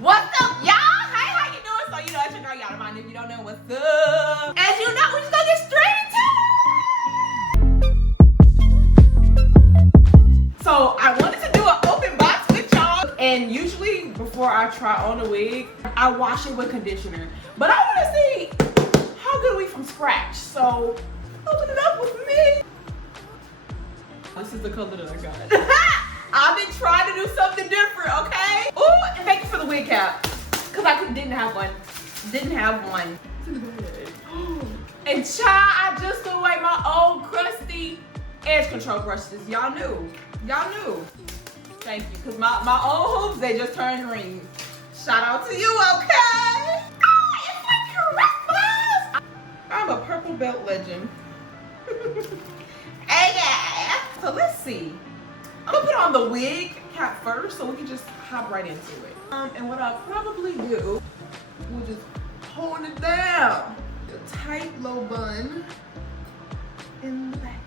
What's up, y'all? Hey, how you doing? So you know it's your girl, y'all. Mind if you don't know what's up. As you know, we just gonna get straight into it. So I wanted to do an open box with y'all, and usually before I try on a wig, I wash it with conditioner. But I want to see how good are we from scratch. So open it up with me. This is the color that I got. I've been trying to do something different, okay? Ooh, and thank you for the wig cap. Cause I didn't have one. Didn't have one. And child, I just threw away my old crusty edge control brushes. Y'all knew. Y'all knew. Thank you. Cause my old hoops, they just turned green. Shout out to you, okay? Ah, it's like Christmas! I'm a purple belt legend. Hey, yeah. So let's see. I'm gonna put on the wig cap first so we can just hop right into it. And what I'll probably do, we'll just hold it down. A tight low bun in the back.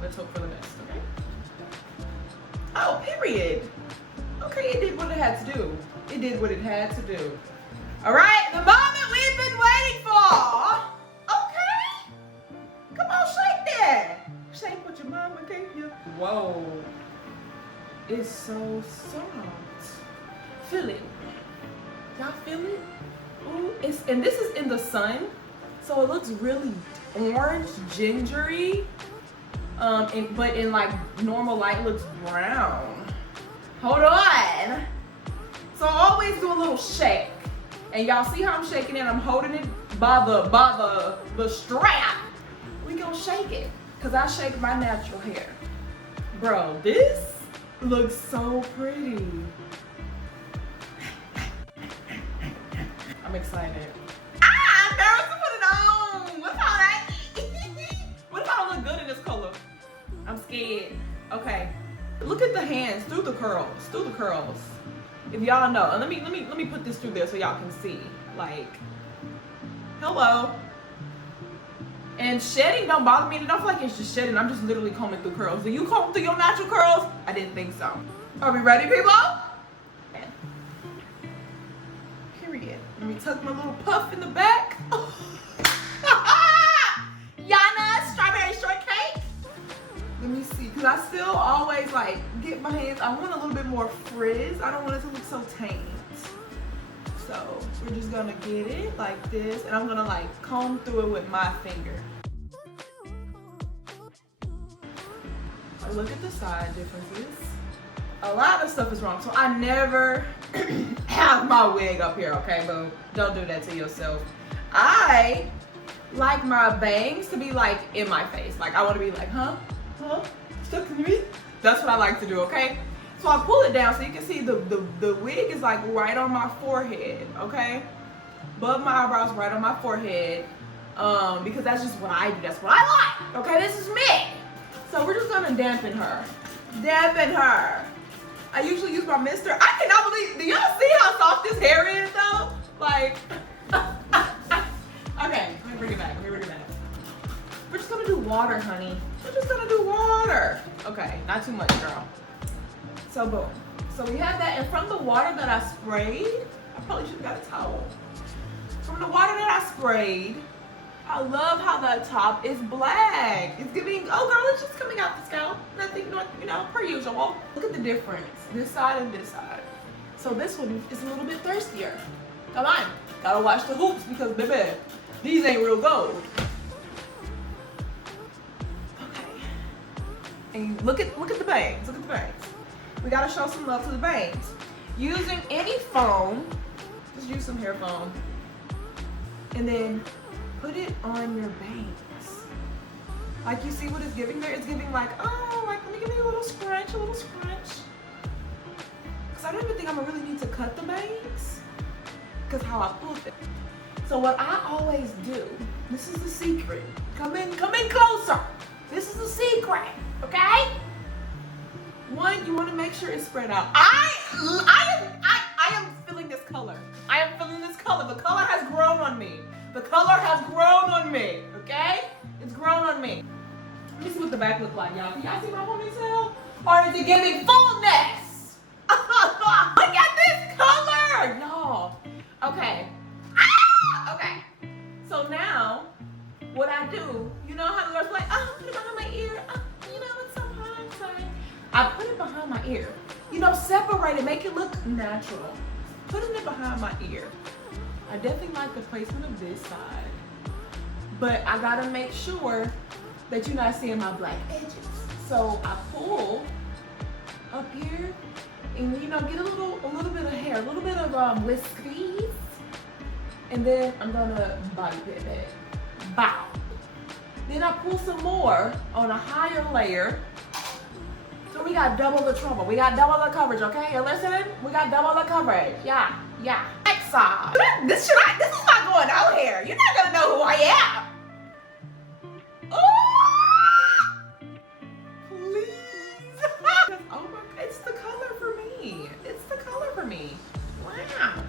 Let's hope for the best, okay? Oh, period. Okay, it did what it had to do. It did what it had to do. All right, the moment we've been waiting for. Okay. Come on, shake that. Shake what your mama gave you. Whoa. It's so soft. Feel it. Y'all feel it? Ooh, and this is in the sun, so it looks really orange, gingery. But in like normal light, it looks brown. Hold on. So I always do a little shake, and y'all see how I'm shaking it? I'm holding it by the strap. We gonna shake it, cause I shake my natural hair. Bro, this looks so pretty. I'm excited. Ah, I'm nervous to put it on. What's all that? What if I don't look good in this color? I'm scared. Okay. Look at the hands through the curls. Through the curls. If y'all know. And let me put this through there so y'all can see. Like, hello. And shedding don't bother me. I don't feel like it's just shedding. I'm just literally combing through curls. Do you comb through your natural curls? I didn't think so. Are we ready, people? Period. Let me tuck my little puff in the back. Yana, strawberry shortcake. Let me see, because I still always like get my hands. I want a little bit more frizz. I don't want it to look so tamed. So we're just gonna get it like this, and I'm gonna like comb through it with my finger. So look at the side differences. A lot of stuff is wrong, so I never have my wig up here, okay, boo? Don't do that to yourself. I like my bangs to be like in my face. Like I want to be like, huh? Stuck to me? That's what I like to do, okay? So I pull it down so you can see the wig is like right on my forehead, okay? Above my eyebrows, right on my forehead. Because that's just what I do. That's what I like, okay? This is me. So we're just gonna dampen her. Dampen her. I usually use my mister. I cannot believe, do y'all see how soft this hair is though? Like, okay, let me bring it back, We're just gonna do water, honey. We're just gonna do water. Okay, not too much, girl. So boom. So we have that, and from the water that I sprayed, I probably should have got a towel. From the water that I sprayed, I love how the top is black. It's giving, oh girl, it's just coming out the scalp. Nothing, you know, per usual. Look at the difference, this side and this side. So this one is a little bit thirstier. Come on, gotta wash the hoops because baby, these ain't real gold. Okay, and look at the bangs, look at the bangs. We gotta show some love to the bangs. Using any foam, just use some hair foam, and then put it on your bangs. Like you see what it's giving there? It's giving like, oh, like let me give you a little scrunch, Cause I don't even think I'm gonna really need to cut the bangs, cause how I pulled it. So what I always do, this is the secret. Come in closer. This is the secret, okay? One, you want to make sure it's spread out. I am feeling this color. I am feeling this color. The color has grown on me. The color has grown on me, okay? It's grown on me. Let me see what the back looks like, y'all. Can y'all see my ponytail? Or is it giving fullness? Look at this color, y'all. I do. You know how the girls like, oh, put it behind my ear. Oh, you know, it's so hot outside. I put it behind my ear. You know, separate it, make it look natural. Putting it behind my ear. I definitely like the placement of this side, but I gotta make sure that you're not seeing my black edges. So I pull up here and, you know, get a little bit of hair, a little bit of whiskies, and then I'm gonna body pin that. Bow. Then I pull some more on a higher layer. So we got double the trouble. We got double the coverage, okay? You listening? We got double the coverage. Yeah. Next side. This is not going out here. You're not gonna know who I am. Oh! Please. Oh my, it's the color for me. It's the color for me. Wow.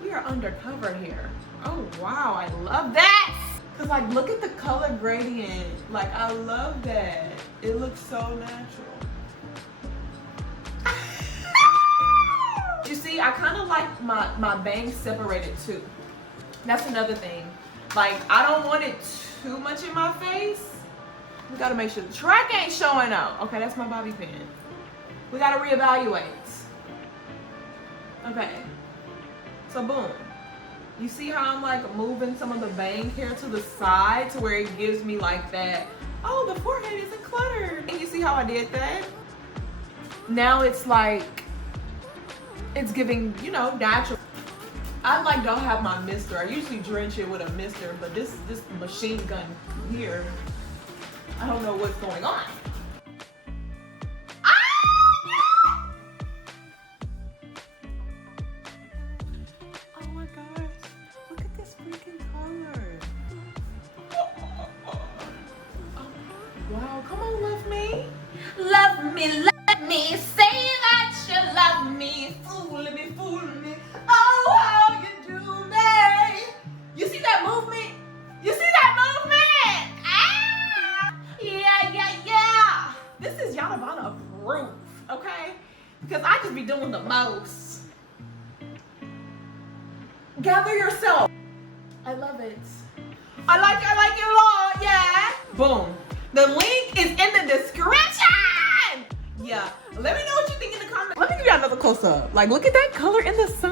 We are undercover here. Oh wow, I love that. Cause like, look at the color gradient. Like, I love that. It looks so natural. You see, I kind of like my bangs separated too. That's another thing. Like, I don't want it too much in my face. We gotta make sure the track ain't showing out. Okay, that's my bobby pin. We gotta reevaluate. Okay, so boom. You see how I'm like moving some of the bang hair to the side to where it gives me like that, oh, the forehead isn't cluttered. And you see how I did that? Now it's like, it's giving, you know, natural. I like don't have my mister. I usually drench it with a mister, but this machine gun here, I don't know what's going on. Oh my gosh, look at this freaking color. Wow, come on, love me. Love me, let me say that you love me. Fool me. Oh, how you do me. You see that movement? You see that movement? Ah! Yeah. This is Yanavana proof, okay? Because I just be doing the most. Gather yourself. I love it. I like it a lot, yeah. Boom. The link is in the description. Yeah. Let me know what you think in the comments. Let me give you another close up. Like, look at that color in the sun.